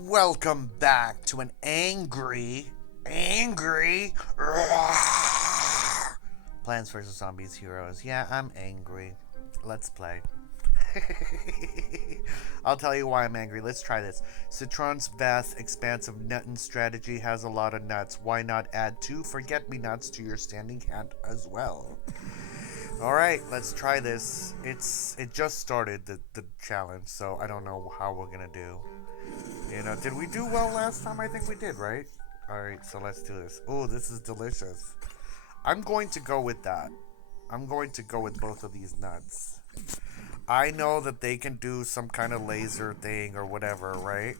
Welcome back to an angry Plants vs. Zombies Heroes. Yeah, I'm angry. Let's play. I'll tell you why I'm angry. Let's try this. Citron's vast, expansive nutting strategy has a lot of nuts. Why not add 2 forget-me-nuts to your standing hand as well? Alright, let's try this. It just started, the challenge, so I don't know how we're gonna do. Did we do well last time? I think we did, right? Alright, so let's do this. Oh, this is delicious. I'm going to go with that. I'm going to go with both of these nuts. I know that they can do some kind of laser thing or whatever, right?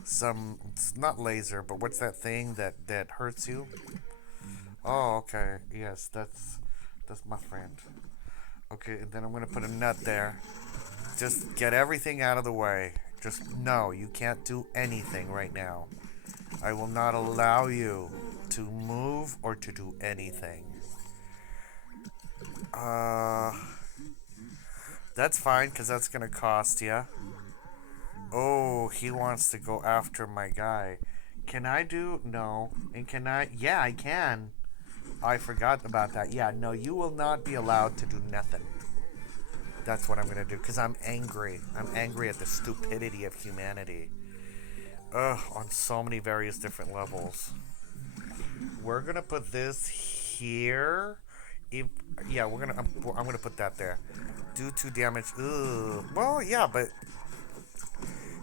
It's not laser, but what's that thing that hurts you? Oh, okay. Yes, that's my friend. Okay, and then I'm gonna put a nut there. Just get everything out of the way. Just no, you can't do anything right now. I will not allow you to move or to do anything. Uh, that's fine, because that's gonna cost ya. Oh, he wants to go after my guy. Can I do? No. And can I? Yeah, I can. I forgot about that. Yeah, no, you will not be allowed to do nothing. That's what I'm gonna do, because I'm angry. I'm angry at the stupidity of humanity. Ugh, on so many various different levels. We're gonna put this here. If, yeah, I'm gonna put that there. Do 2 damage. Ugh. Well, yeah, but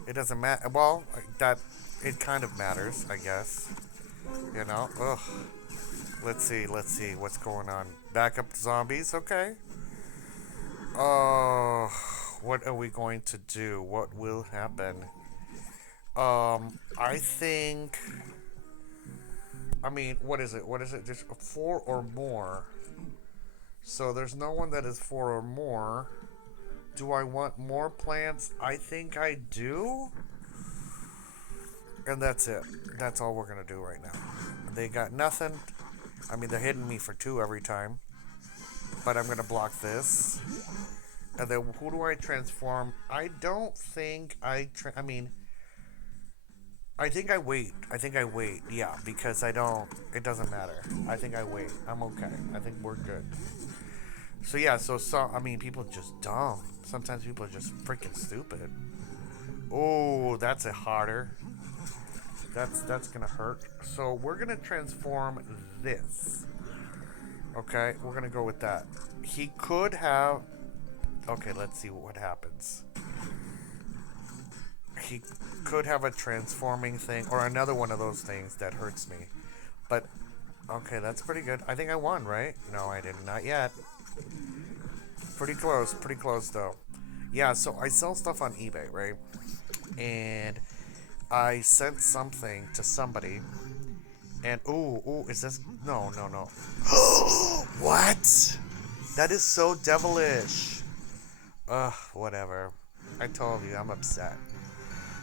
it doesn't matter. Well, it kind of matters, I guess. Ugh. Let's see what's going on. Backup zombies, okay. Oh, what are we going to do? What will happen? I think. I mean, what is it? What is it? Just 4 or more. So there's no one that is 4 or more. Do I want more plants? I think I do. And that's it. That's all we're gonna do right now. They got nothing. I mean, they're hitting me for 2 every time. But I'm gonna block this. And then who do I transform? I don't think I mean, I think I wait. Yeah, because it doesn't matter. I think I wait. I'm okay. I think we're good. So yeah, I mean, people are just dumb. Sometimes people are just freaking stupid. Oh, that's a harder. That's gonna hurt. So we're gonna transform this. Okay, we're gonna go with that. He could have. Okay, let's see what happens. He could have a transforming thing or another one of those things that hurts me. But okay, that's pretty good. I think I won, right? No, I did not yet. Pretty close though. Yeah, so I sell stuff on eBay, right? And I sent something to somebody. And ooh, is this? No. What? That is so devilish. Ugh, whatever. I told you, I'm upset.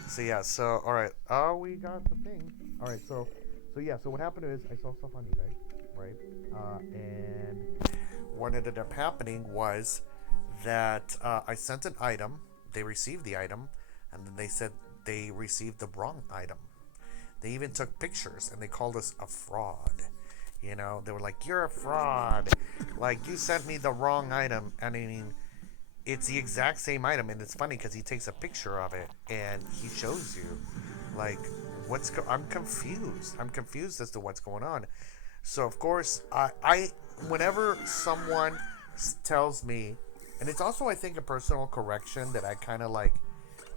So yeah, all right. Oh, we got the thing. All right, so yeah, so what happened is I saw stuff on eBay, right? And what ended up happening was that I sent an item. They received the item, and then they said they received the wrong item. They even took pictures, and they called us a fraud. They were like, "You're a fraud. Like, you sent me the wrong item." And I mean, it's the exact same item, and it's funny because he takes a picture of it and he shows you, like, I'm confused. I'm confused as to what's going on. So of course, I whenever someone tells me, and it's also I think a personal correction that I kind of like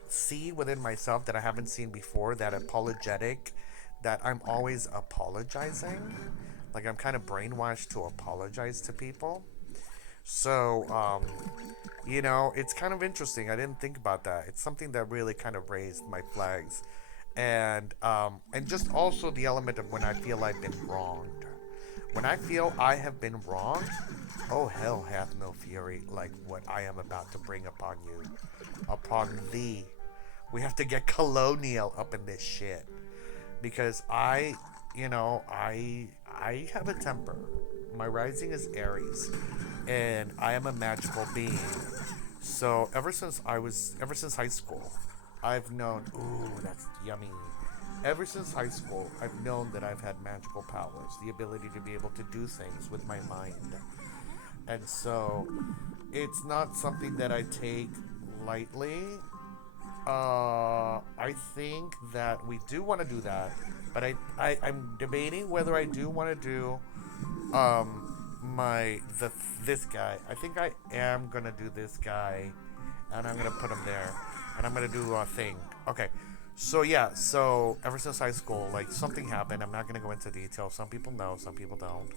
see within myself that I haven't seen before, that apologetic, that I'm always apologizing. Like I'm kind of brainwashed to apologize to people. So, it's kind of interesting. I didn't think about that. It's something that really kind of raised my flags, and just also the element of when I feel I've been wronged. When I feel I have been wronged, oh hell hath no fury like what I am about to bring upon you, upon thee. We have to get colonial up in this shit because I have a temper. My rising is Aries, and I am a magical being. So ever since high school, I've known, ooh, that's yummy. Ever since high school, I've known that I've had magical powers, the ability to be able to do things with my mind. And so it's not something that I take lightly. I think that we do want to do that, but I'm debating whether I do want to do my the this guy. I think I am gonna do this guy, and I'm gonna put him there, and I'm gonna do a thing. Okay, so yeah, so ever since high school, like something happened. I'm not gonna go into detail. Some people know, some people don't.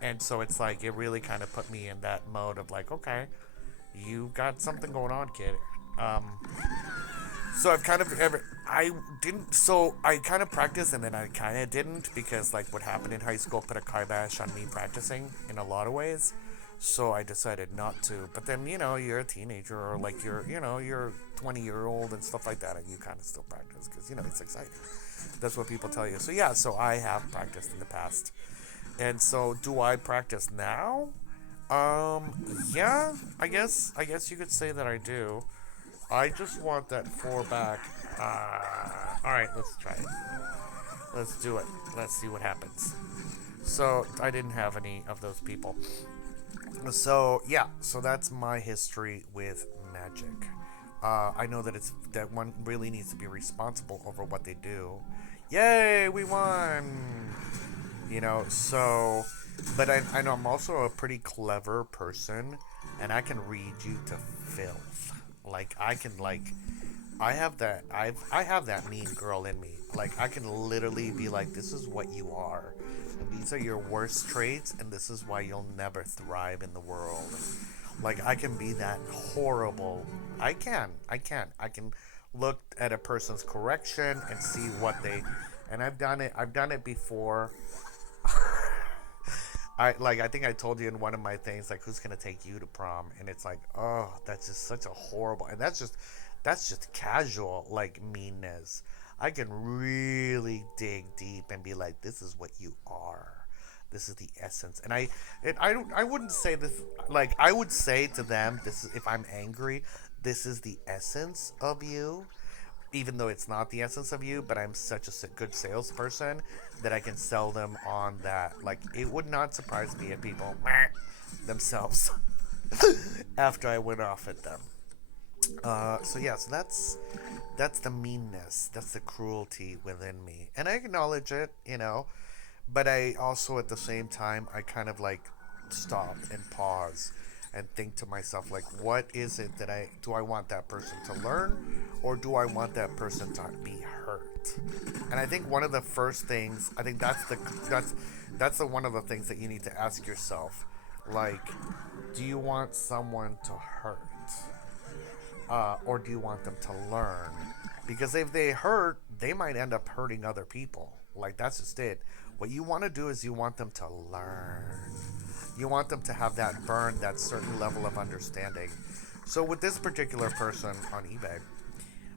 And so it's like it really kind of put me in that mode of like, okay, you got something going on, kid. Um, so I've kind of ever I didn't so I kind of practiced and then I kind of didn't because like what happened in high school put a kibosh on me practicing in a lot of ways. So I decided not to. But then you're a teenager or like you're 20-year-old and stuff like that, and you kind of still practice because it's exciting. That's what people tell you. So yeah, so I have practiced in the past, and so do I practice now? Yeah, I guess you could say that I do. I just want that four back. All right, let's try it. Let's do it. Let's see what happens. So I didn't have any of those people. So yeah, so that's my history with magic. I know that it's that one really needs to be responsible over what they do. Yay, we won! So, but I know I'm also a pretty clever person, and I can read you to filth. Like I can like I have that mean girl in me. Like I can literally be like, this is what you are, and these are your worst traits, and this is why you'll never thrive in the world. Like I can be that horrible. I can look at a person's correction and see what they, and I've done it. I've done it before. I think I told you in one of my things like who's gonna take you to prom, and it's like, oh, that's just such a horrible, and that's just casual like meanness. I can really dig deep and be like, this is what you are. This is the essence. And I wouldn't say this, like I would say to them, this is, if I'm angry, this is the essence of you, even though it's not the essence of you, but I'm such a good salesperson that I can sell them on that. Like, it would not surprise me if people themselves after I went off at them. So yeah, so that's the meanness, that's the cruelty within me, and I acknowledge it. But I also at the same time I kind of like stop and pause and think to myself like, what is it that I want that person to learn, or do I want that person to be hurt? And I think one of the first things, I think that's the one of the things that you need to ask yourself, like, do you want someone to hurt, or do you want them to learn? Because if they hurt, they might end up hurting other people. Like that's just it. What you want to do is you want them to learn. You want them to have that burn, that certain level of understanding. So with this particular person on eBay,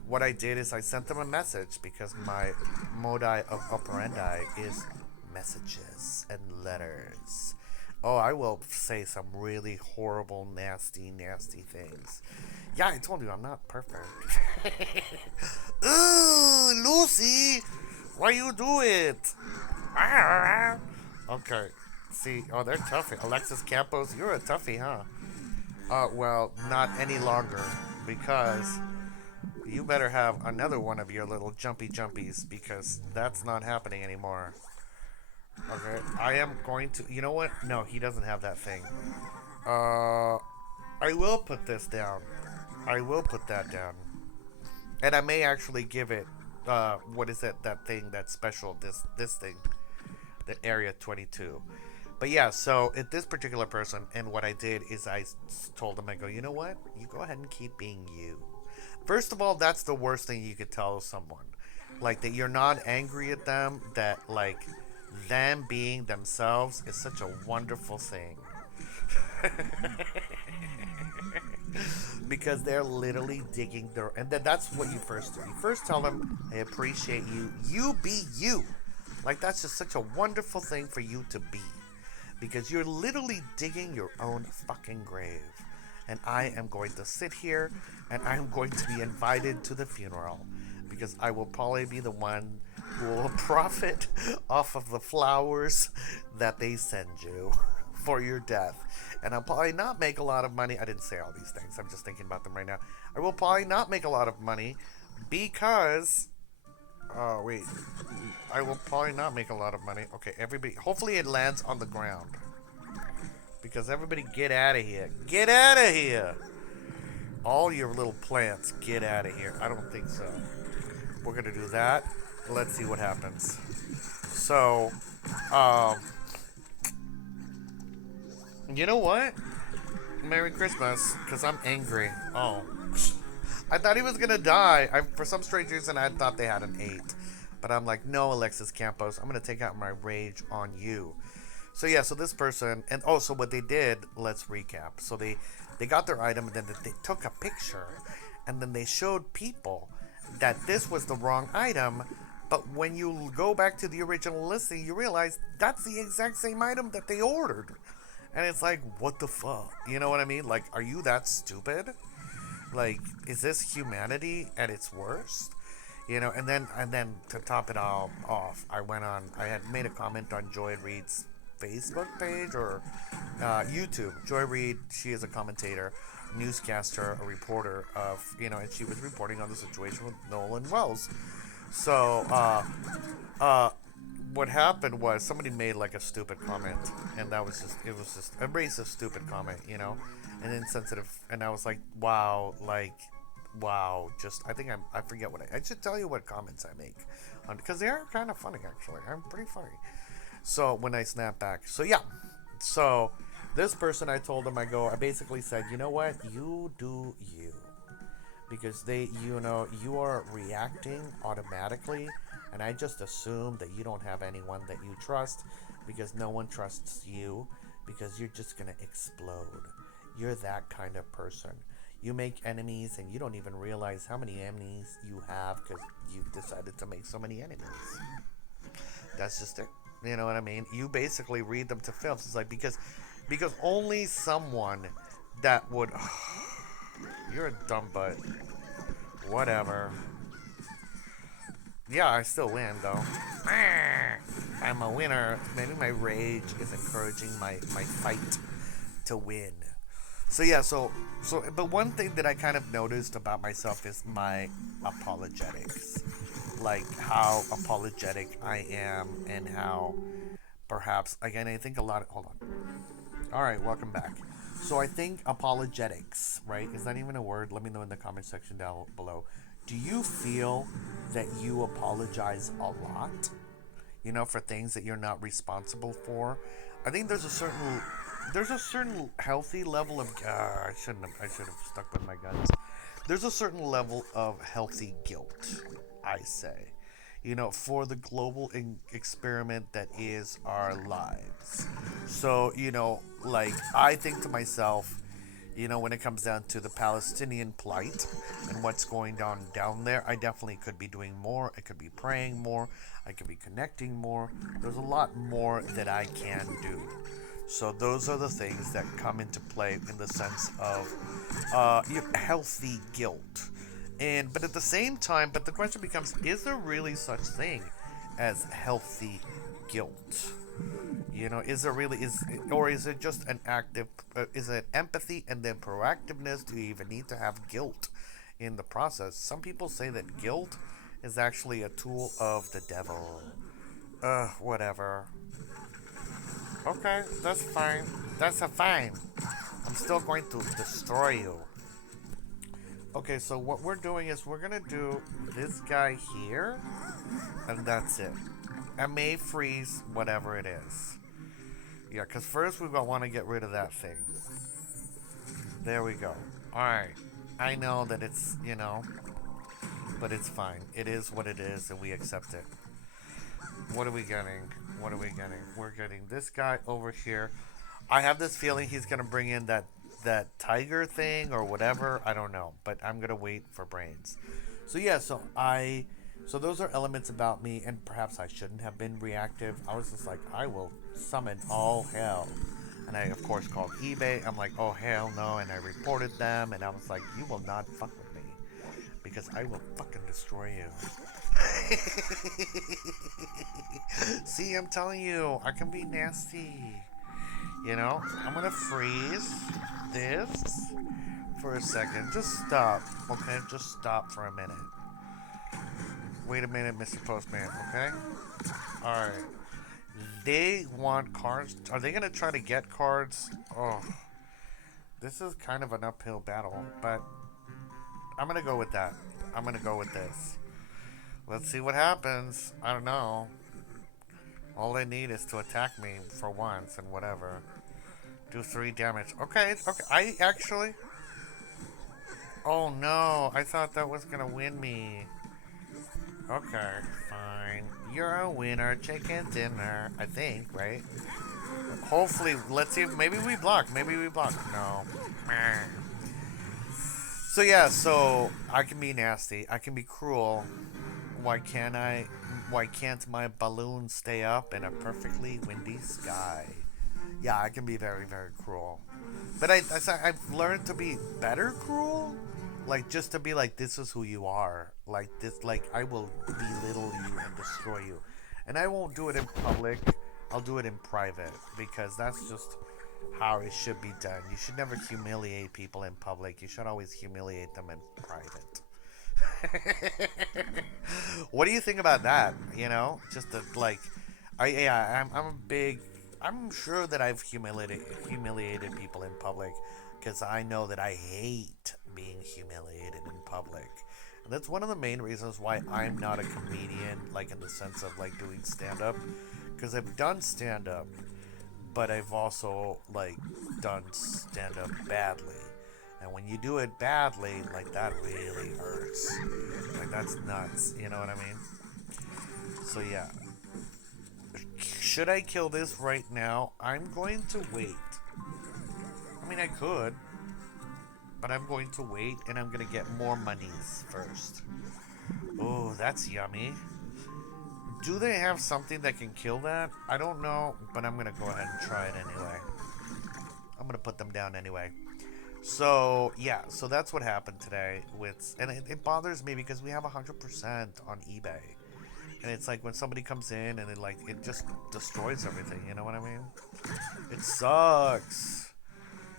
what I did is I sent them a message because my modi of operandi is messages and letters. Oh, I will say some really horrible, nasty, nasty things. Yeah, I told you I'm not perfect. Ooh, Lucy, why you do it? Okay. See, oh, they're tough. Alexis Campos, you're a toughie, huh? Well, not any longer, because you better have another one of your little jumpy jumpies, because that's not happening anymore. Okay, I am going to. You know what? No, he doesn't have that thing. Uh, I will put this down. I will put that down, and I may actually give it. What is it? That thing that's special. This thing, the Area 22. But yeah, so at this particular person, and what I did is I told him, I go, you know what? You go ahead and keep being you. First of all, that's the worst thing you could tell someone. Like, that you're not angry at them, that, like, them being themselves is such a wonderful thing. Because they're literally digging their, and then that's what you first do. You first tell them, I appreciate you. You be you. Like, that's just such a wonderful thing for you to be. Because you're literally digging your own fucking grave. and I am going to sit here and I'm going to be invited to the funeral because I will probably be the one who will profit off of the flowers that they send you for your death. And I'll probably not make a lot of money. I didn't say all these things. I'm just thinking about them right now. I will probably not make a lot of money because oh wait, I will probably not make a lot of money. Okay, everybody. Hopefully it lands on the ground because everybody get out of here. Get out of here. All your little plants, get out of here. I don't think so. We're gonna do that. Let's see what happens. So, um, you know what? Merry Christmas, because I'm angry. Oh. I thought he was gonna die. For some strange reason, I thought they had an 8. But I'm like, no, Alexis Campos, I'm gonna take out my rage on you. So yeah, so this person, and oh, so what they did, let's recap. So they got their item, and then they took a picture, and then they showed people that this was the wrong item. But when you go back to the original listing, you realize that's the exact same item that they ordered. And it's like, what the fuck? You know what I mean? Like, are you that stupid? Like, is this humanity at its worst? You know, and then to top it all off, I had made a comment on Joy Reid's Facebook page or YouTube. Joy Reid, she is a commentator, newscaster, a reporter of, and she was reporting on the situation with Nolan Wells. So, what happened was somebody made like a stupid comment, and it was just a racist, stupid comment, and insensitive, and I was like, wow, I forget what I should tell you what comments I make, because they are kind of funny, actually. I'm pretty funny. So when I snap back, so yeah, so this person, I told him, I basically said, you know what, you do you, because you are reacting automatically, and I just assume that you don't have anyone that you trust, because no one trusts you, because you're just gonna explode. You're that kind of person. You make enemies, and you don't even realize how many enemies you have, because you've decided to make so many enemies. That's just it. You know what I mean? You basically read them to films. It's like, because only someone that would... You're a dumb butt. Whatever. Yeah, I still win, though. I'm a winner. Maybe my rage is encouraging my fight to win. So yeah, but one thing that I kind of noticed about myself is my apologetics. Like, how apologetic I am, and how perhaps, again, I think a lot of... Hold on. Alright, welcome back. So I think apologetics, right? Is that even a word? Let me know in the comment section down below. Do you feel that you apologize a lot? For things that you're not responsible for? I think there's a certain healthy level of... I should have stuck with my guns. There's a certain level of healthy guilt, I say. For the global experiment that is our lives. So, I think to myself, when it comes down to the Palestinian plight and what's going on down there, I definitely could be doing more. I could be praying more. I could be connecting more. There's a lot more that I can do. So those are the things that come into play in the sense of healthy guilt. But at the same time, the question becomes, is there really such thing as healthy guilt? Is there really, or is it just an active, is it empathy and then proactiveness? Do you even need to have guilt in the process? Some people say that guilt is actually a tool of the devil. Whatever. Okay, that's fine. That's fine. I'm still going to destroy you. Okay, so what we're doing is we're gonna do this guy here, and that's it. I may freeze whatever it is. Yeah, because first we're gonna want to get rid of that thing. There we go. Alright. I know that it's, but it's fine. It is what it is, and we accept it. What are we getting? We're getting this guy over here. I have this feeling he's gonna bring in that tiger thing or whatever. I don't know, but I'm gonna wait for brains. So yeah, so those are elements about me, and perhaps I shouldn't have been reactive. I was just like, I will summon all hell. And I, of course, called eBay. I'm like, oh, hell no. And I reported them. And I was like, you will not fuck with me. Because I will fucking destroy you. See, I'm telling you, I can be nasty. You know, I'm gonna freeze this for a second. Just stop, okay? Just stop for a minute. Wait a minute, Mr. Postman, okay? Alright. They want cards. Are they gonna try to get cards? Oh, this is kind of an uphill battle, but I'm gonna go with that. I'm gonna go with this. Let's see what happens. I don't know. All they need is to attack me for once and whatever. Do 3 damage. Okay, okay. I actually... Oh no, I thought that was gonna win me. Okay, fine. You're a winner, chicken dinner. I think, right? Hopefully, let's see if maybe we block. Maybe we block. No. So yeah, so I can be nasty. I can be cruel. Why can't I? Why can't my balloon stay up in a perfectly windy sky? Yeah, I can be very, very cruel. But I've learned to be better cruel. Like, just to be like, this is who you are. Like, this, like, I will belittle you and destroy you. And I won't do it in public. I'll do it in private. Because that's just how it should be done. You should never humiliate people in public. You should always humiliate them in private. What do you think about that? You know, just to, like, I'm a big. I'm sure that I've humiliated people in public because I know that I hate being humiliated in public. And that's one of the main reasons why I'm not a comedian, like in the sense of like doing stand up, because I've done stand up, but I've also like done stand up badly. And when you do it badly, like that really hurts. Like that's nuts. You know what I mean? So yeah. Should I kill this right now? I'm going to wait. I mean, I could. But I'm going to wait and I'm going to get more monies first. Oh, that's yummy. Do they have something that can kill that? I don't know, but I'm going to go ahead and try it anyway. I'm going to put them down anyway. So, yeah, so that's what happened today. And it bothers me because we have 100% on eBay. And it's like when somebody comes in and it just destroys everything, you know what I mean? It sucks.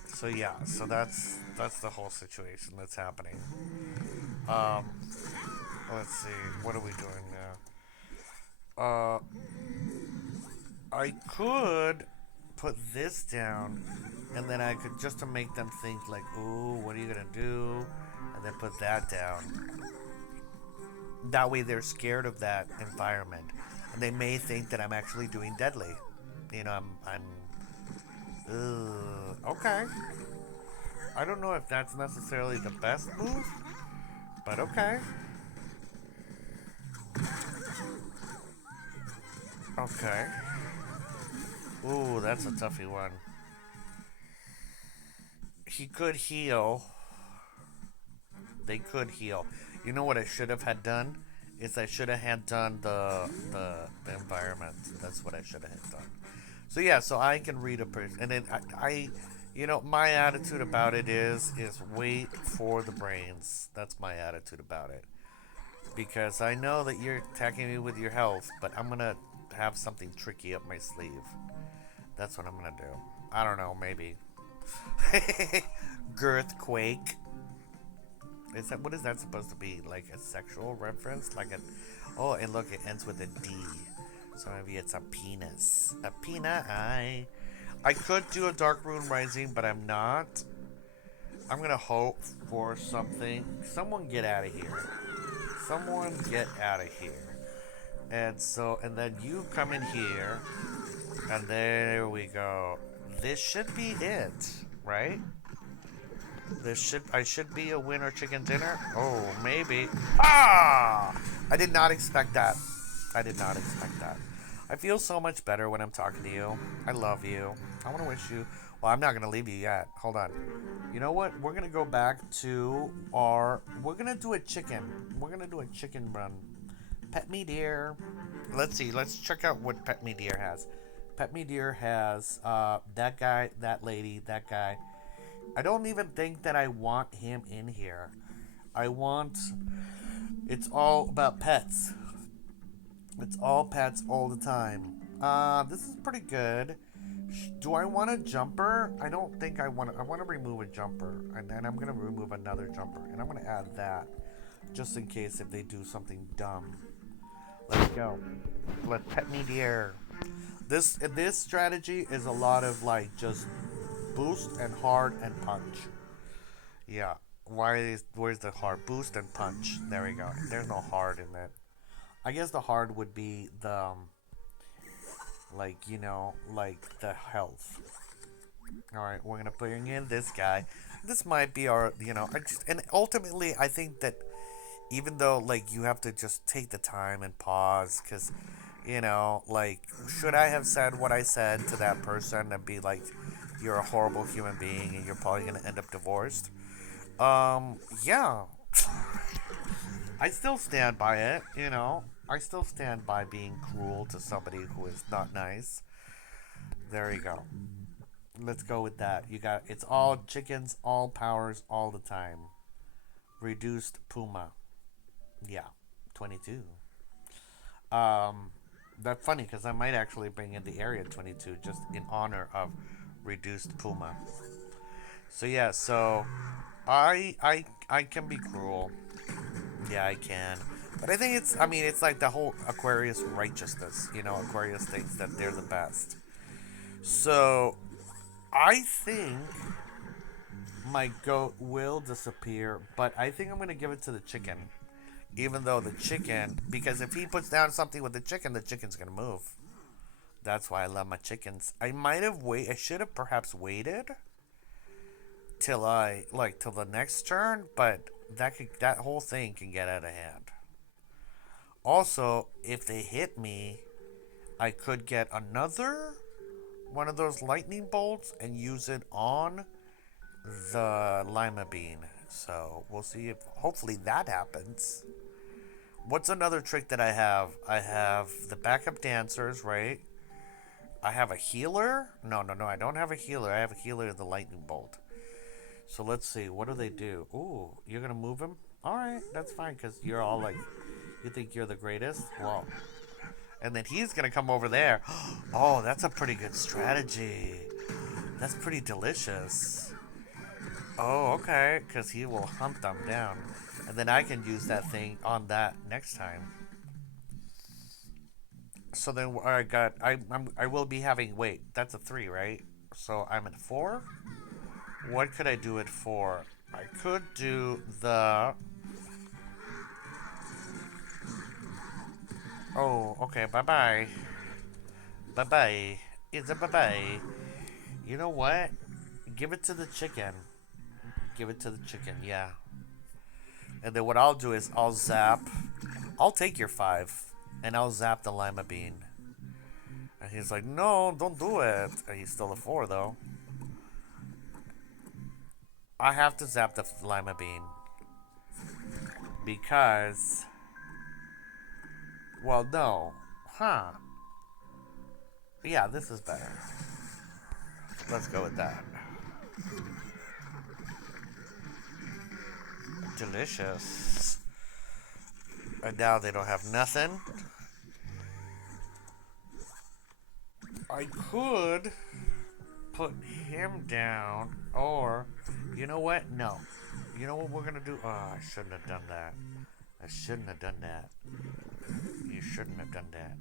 So yeah, so that's the whole situation that's happening. Um, let's see, what are we doing now? I could put this down, and then I could just to make them think like, ooh, what are you gonna do? And then put that down. That way they're scared of that environment, and they may think that I'm actually doing deadly. You know, okay. I don't know if that's necessarily the best move, but okay. Okay. Ooh, that's a toughy one. He could heal. They could heal. You know what I should have had done? Is I should have had done the environment. That's what I should have had done. So yeah, so I can read a person, and then I you know, my attitude about it is wait for the brains. That's my attitude about it, because I know that you're attacking me with your health, but I'm gonna have something tricky up my sleeve. That's what I'm gonna do. I don't know, maybe. Girthquake. Is that, what is that supposed to be? Like a sexual reference? Like a, oh, and look, it ends with a D. So maybe it's a penis. A peni. I could do a Dark Rune Rising, but I'm not. I'm gonna hope for something. Someone get out of here. Someone get out of here. And so, and then you come in here, and there we go. This should be it, right? I should be a winner chicken dinner. Oh, maybe. Ah! I did not expect that. I did not expect that. I feel so much better when I'm talking to you. I love you. I want to wish you. Well, I'm not going to leave you yet. Hold on. You know what? We're going to go back to our. We're going to do a chicken. We're going to do a chicken run. Pet Me Dear. Let's see. Let's check out what Pet Me Dear has. Pet Me Deer has that guy, that lady, that guy. I don't even think that I want him in here. I want. It's all about pets. It's all pets all the time. This is pretty good. Do I want a jumper? I don't think I want to. I want to remove a jumper, and then I'm gonna remove another jumper, and I'm gonna add that, just in case if they do something dumb. Let's go. Let's pet me dear. This strategy is a lot of like just boost and hard and punch. Yeah. Where's the hard boost and punch? There we go. There's no hard in it. I guess the hard would be the like like the health. All right, we're gonna bring in this guy. This might be our and ultimately I think that even though like you have to just take the time and pause because like should I have said what I said to that person and be like you're a horrible human being and you're probably gonna end up divorced. Yeah. I still stand by it. I still stand by being cruel to somebody who is not nice. There you go. Let's go with that. You got it's all chickens, all powers, all the time. Reduced Puma. Yeah, 22. That's funny because I might actually bring in the area 22 just in honor of reduced Puma. So yeah, so I can be cruel. Yeah, I can. But I think it's like the whole Aquarius righteousness. Aquarius thinks that they're the best. So, I think my goat will disappear, but I think I'm going to give it to the chicken. Even though the chicken, because if he puts down something with the chicken's going to move. That's why I love my chickens. I should have perhaps waited till the next turn, but that whole thing can get out of hand. Also, if they hit me, I could get another one of those lightning bolts and use it on the lima bean. So we'll see if hopefully that happens. What's another trick that I have? I have the backup dancers, right? I have a healer. No, I don't have a healer. I have a healer of the lightning bolt. So let's see. What do they do? Ooh, you're gonna move him? All right, that's fine because you're all like, you think you're the greatest. Well, and then he's gonna come over there. Oh, that's a pretty good strategy. That's pretty delicious. Oh, okay, because he will hunt them down, and then I can use that thing on that next time. So then I will be having wait. That's a 3, right? So I'm at 4. What could I do it for? I could do the. Oh, okay. Bye bye. Bye bye. It's a bye bye. You know what? Give it to the chicken. Give it to the chicken, yeah. And then what I'll do is I'll zap. I'll take your 5. And I'll zap the lima bean. And he's like, no, don't do it. And he's still a 4, though. I have to zap the lima bean. Because. Well, no. Huh. Yeah, this is better. Let's go with that. Delicious. And now they don't have nothing. I could put him down, or you know what? No. You know what we're gonna do? Oh, I shouldn't have done that. I shouldn't have done that. You shouldn't have done that.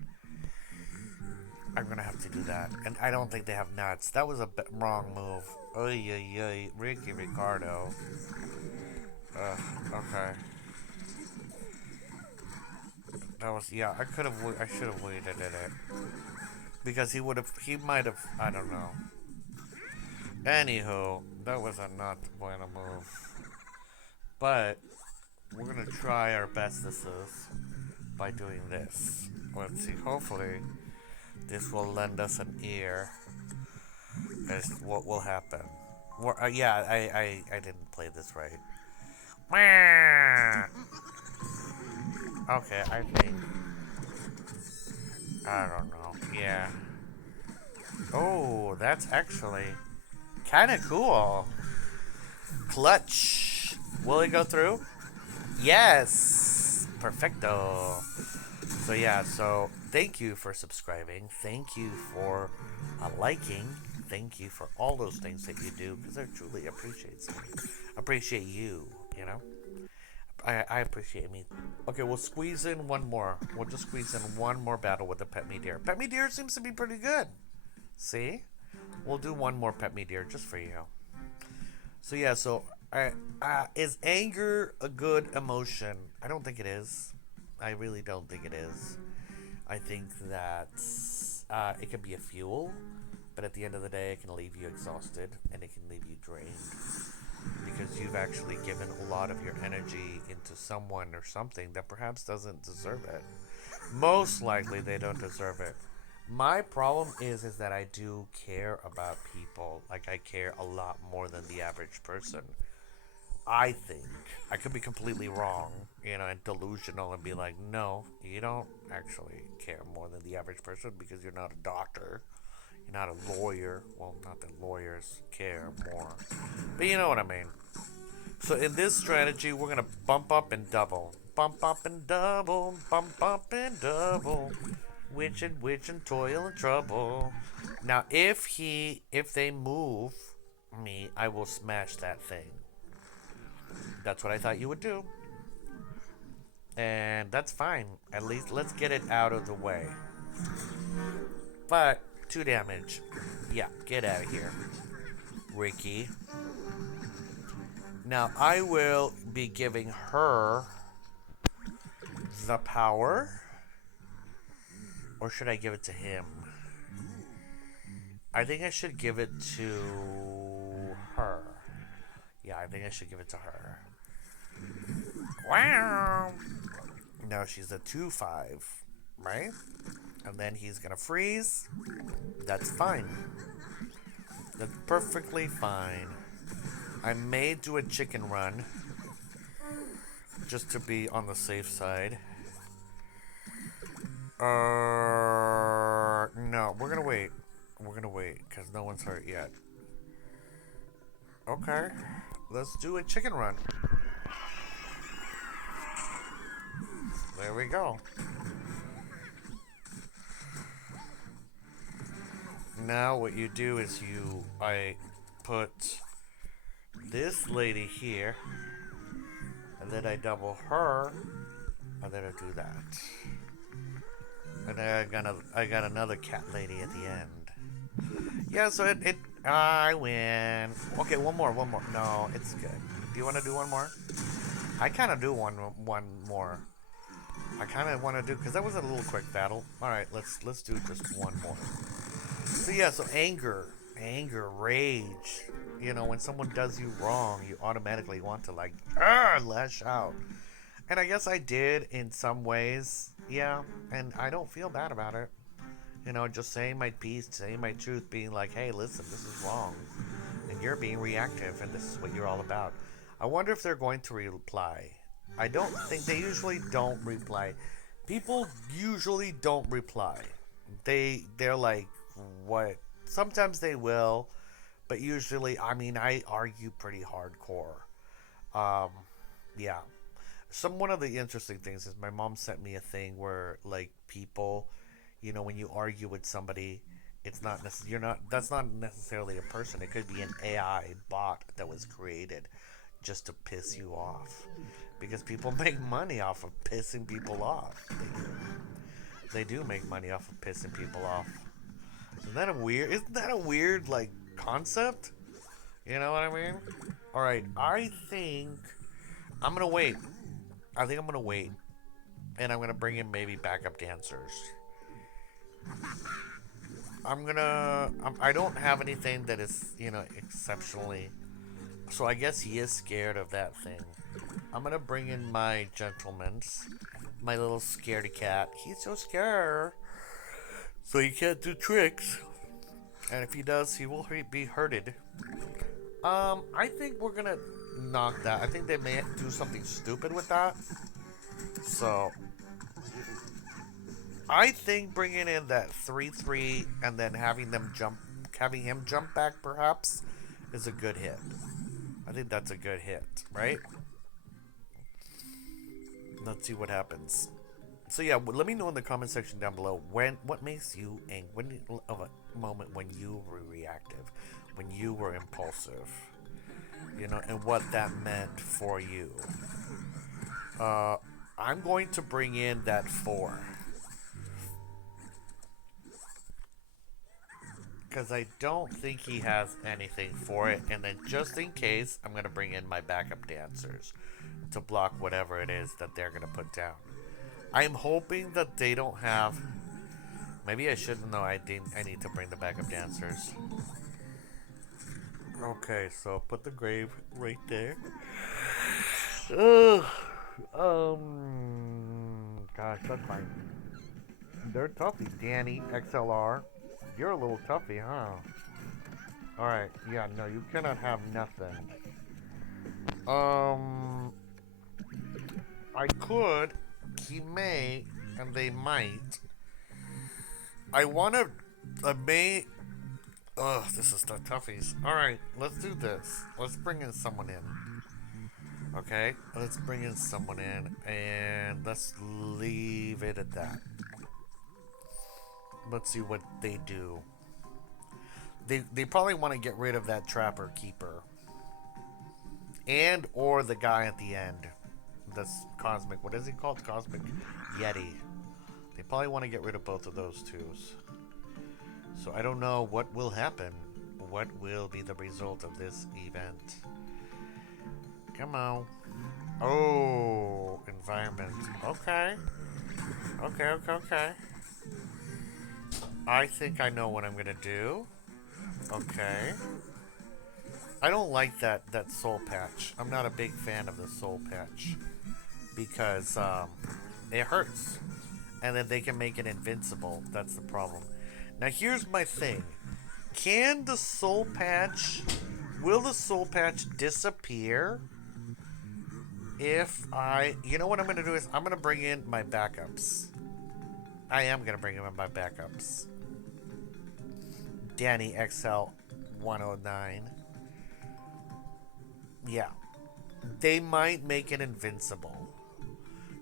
I'm gonna have to do that. And I don't think they have nuts. That was a wrong move. Oy, oy, oy. Ricky Ricardo. Okay. That was, yeah, I should have waited at it. Because he might have, I don't know. Anywho, that was a not bueno move. But, we're gonna try our bestesses by doing this. Let's see, hopefully, this will lend us an ear as what will happen. Yeah, I didn't play this right. Okay, I think. I don't know. Yeah. Oh, that's actually kind of cool. Clutch. Will it go through? Yes. Perfecto. So yeah, so thank you for subscribing. Thank you for liking. Thank you for all those things that you do because I truly appreciate you. You know, I appreciate me. Okay, we'll squeeze in one more. We'll just squeeze in one more battle with the Pet Me Deer. Pet Me Deer seems to be pretty good. See, we'll do one more Pet Me Deer just for you. So yeah, so is anger a good emotion? I don't think it is. I really don't think it is. I think that it can be a fuel, but at the end of the day, it can leave you exhausted and it can leave you drained because you've actually given a lot of your energy into someone or something that perhaps doesn't deserve it. Most likely, they don't deserve it. My problem is that I do care about people. Like I care a lot more than the average person. I think I could be completely wrong, and delusional and be like, no, you don't actually care more than the average person because you're not a doctor, you're not a lawyer. Well, not that lawyers care more, but you know what I mean. So in this strategy, we're gonna bump up and double, bump up and double, witch and toil and trouble. Now, if they move me, I will smash that thing. That's what I thought you would do. And that's fine. At least let's get it out of the way. But 2 damage. Yeah, get out of here, Ricky. Now I will be giving her the power. Or should I give it to him? I think I should give it to her. Yeah, I think I should give it to her. Wow. No, she's a 2/5, right? And then he's gonna freeze. That's fine. That's perfectly fine. I may do a chicken run just to be on the safe side. No, we're gonna wait. We're gonna wait because no one's hurt yet. Okay, let's do a chicken run. There we go. Now what you do is I put this lady here, and then I double her, and then I do that. And then I got another cat lady at the end. Yeah, so I win. Okay, one more. No, it's good. Do you want to do one more? I kind of do one more. I kind of want to do because that was a little quick battle. All right, let's do just one more. So yeah, so anger, rage. When someone does you wrong, you automatically want to like lash out. And I guess I did in some ways, yeah. And I don't feel bad about it. Just saying my piece, saying my truth, being like, hey, listen, this is wrong. And you're being reactive, and this is what you're all about. I wonder if they're going to reply. I don't think they usually don't reply. People usually don't reply. They're like, what? Sometimes they will, but usually, I mean, I argue pretty hardcore. Um, yeah. One of the interesting things is my mom sent me a thing where like people, when you argue with somebody, it's not you're not that's not necessarily a person. It could be an AI bot that was created just to piss you off, because people make money off of pissing people off. They do make money off of pissing people off. Isn't that a weird like concept? You know what I mean? All right, I think I'm gonna wait. I think I'm gonna wait, and I'm gonna bring in maybe backup dancers. I don't have anything that is exceptionally. So I guess he is scared of that thing. I'm gonna bring in my gentleman's, my little scaredy cat. He's so scared, so he can't do tricks, and if he does, he will be hurted. I think we're gonna knock that. I think they may do something stupid with that. So I think bringing in that 3-3 and then having him jump back perhaps is a good hit. I think that's a good hit, right? Let's see what happens. So yeah, let me know in the comment section down below what makes you angry, of a moment when you were reactive, when you were impulsive, and what that meant for you. Uh, I'm going to bring in that 4 because I don't think he has anything for it, and then just in case, I'm gonna bring in my backup dancers to block whatever it is that they're gonna put down. I'm hoping that they don't have. Maybe I shouldn't know. I need to bring the backup dancers. Okay, so put the grave right there. Ugh. Gosh, that's fine. They're toughy. Danny XLR, you're a little toughy, huh? All right. Yeah. No, you cannot have nothing. I could. He may, and they might. I wanna. I may. Ugh, this is the toughies. Alright, let's do this. Let's bring in someone in. Okay? Let's bring in someone in, and let's leave it at that. Let's see what they do. They probably want to get rid of that trapper keeper. And or the guy at the end. This cosmic, what is he called? Cosmic Yeti. They probably want to get rid of both of those twos. So I don't know what will happen. What will be the result of this event? Come on. Oh, environment. Okay. Okay. I think I know what I'm gonna do. Okay. I don't like that soul patch. I'm not a big fan of the soul patch. Because it hurts. And then they can make it invincible. That's the problem. Now here's my thing. Will the soul patch disappear if you know what I'm going to do is I'm going to bring in my backups. I am going to bring in my backups. Danny XL 109. Yeah. They might make it invincible.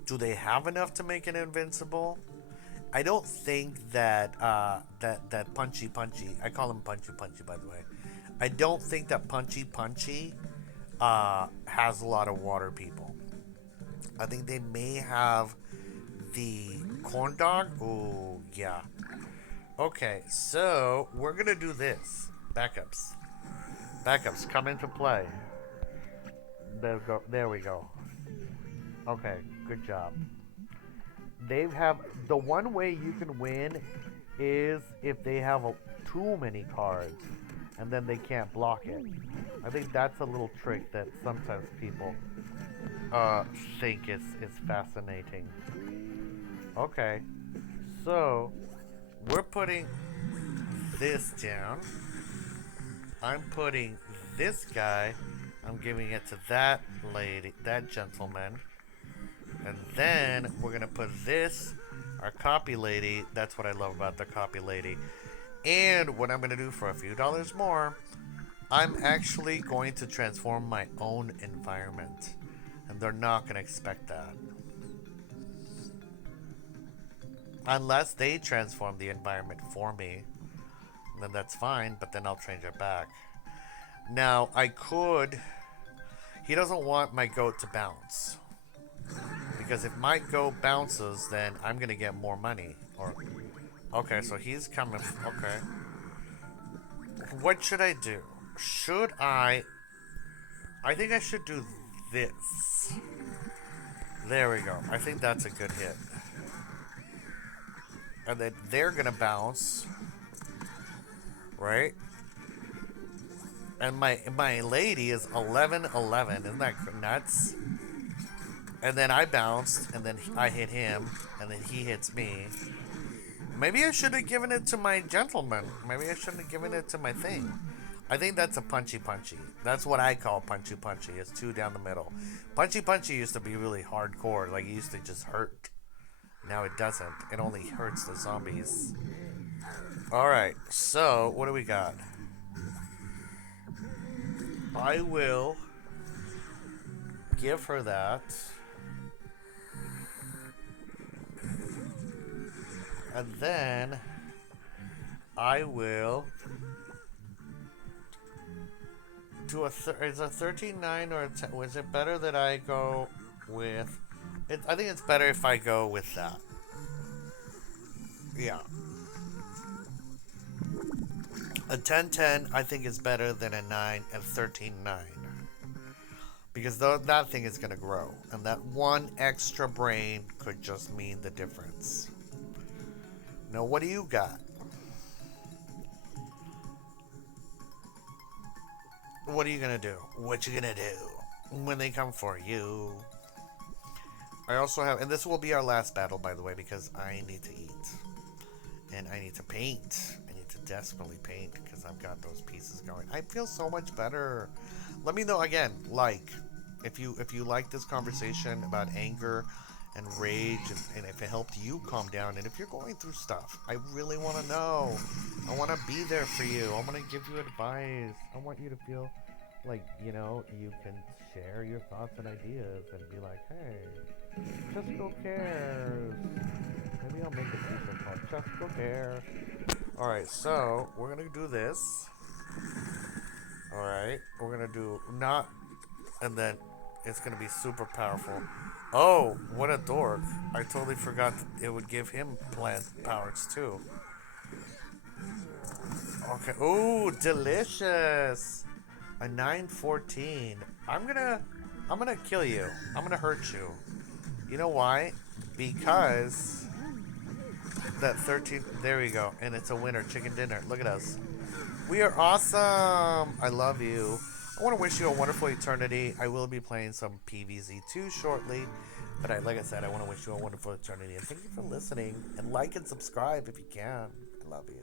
Do they have enough to make it invincible? I don't think that that Punchy, I call him Punchy by the way. I don't think that Punchy has a lot of water people. I think they may have the corn dog. Oh yeah. Okay, so we're gonna do this. Backups come into play. There we go. Okay, good job. They have the one way you can win is if they have too many cards and then they can't block it. I think that's a little trick that sometimes people think is fascinating. Okay, so we're putting this down. I'm putting this guy. I'm giving it to that lady, that gentleman. And then we're going to put this, our copy lady. That's what I love about the copy lady. And what I'm going to do for a few dollars more, I'm actually going to transform my own environment. And they're not going to expect that. Unless they transform the environment for me, then that's fine, but then I'll change it back. Now, I could... He doesn't want my goat to bounce. Because if my goat bounces, then I'm going to get more money. Okay, so he's coming... Okay. What should I do? I think I should do this. There we go. I think that's a good hit. And then they're going to bounce. Right? And my lady is 11-11. Isn't that nuts? And then I bounced, and then I hit him, and then he hits me. Maybe I should have given it to my gentleman. Maybe I shouldn't have given it to my thing. I think that's a punchy. That's what I call punchy. It's two down the middle. Punchy used to be really hardcore. Like, it used to just hurt. Now it doesn't. It only hurts the zombies. Alright, so what do we got? I will give her that. And then I will do is a 13.9 or a 10? Was it better that I go with it? I think it's better if I go with that. Yeah. A 10.10 I think is better than a 9 and 13.9. Because that thing is going to grow. And that one extra brain could just mean the difference. Now, what do you got? What are you going to do? What you going to do when they come for you? I also have, and this will be our last battle, by the way, because I need to eat. And I need to paint. I need to desperately paint because I've got those pieces going. I feel so much better. Let me know again, if you like this conversation about anger and rage, and if it helped you calm down, and if you're going through stuff, I really want to know. I want to be there for you. I want to give you advice. I want you to feel like, you can share your thoughts and ideas and be like, hey, just go cares. Maybe I'll make a t-shirt called Just Go Care. Alright, so we're gonna do this. Alright, we're gonna do not, and then it's gonna be super powerful. Oh, what a dork. I totally forgot that it would give him plant powers too. Okay, ooh, delicious. A 914. I'm gonna kill you. I'm gonna hurt you. You know why? Because that 13, there we go. And it's a winner, chicken dinner. Look at us. We are awesome. I love you. I want to wish you a wonderful eternity. I will be playing some PVZ2 shortly. But like I said, I want to wish you a wonderful eternity. And thank you for listening. And like and subscribe if you can. I love you.